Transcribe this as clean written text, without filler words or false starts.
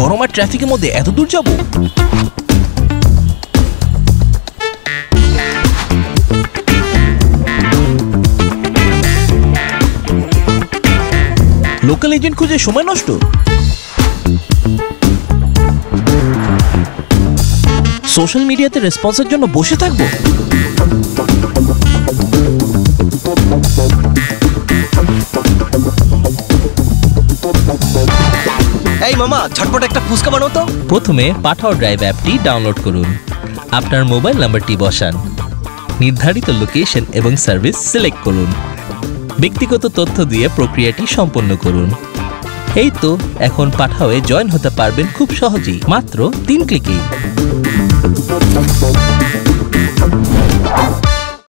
গরম আর ট্রাফিকের মধ্যে এত দূর যাব? লোকাল এজেন্ট খুঁজে সময় নষ্ট। সোশ্যাল মিডিয়াতে রেসপন্সের জন্য বসে থাকবো? এই মামা, ঝটপট একটা ফুচকা বানাও তো। প্রথমে পাঠাও ড্রাইভ অ্যাপটি ডাউনলোড করুন। আপনার মোবাইল নাম্বারটি বসান, নির্ধারিত লোকেশন এবং সার্ভিস সিলেক্ট করুন, ব্যক্তিগত তথ্য দিয়ে প্রক্রিয়াটি সম্পন্ন করুন। এই তো, এখন পাঠাওয়ে জয়েন হতে পারবেন খুব সহজেই, মাত্র 3 ক্লিকেই।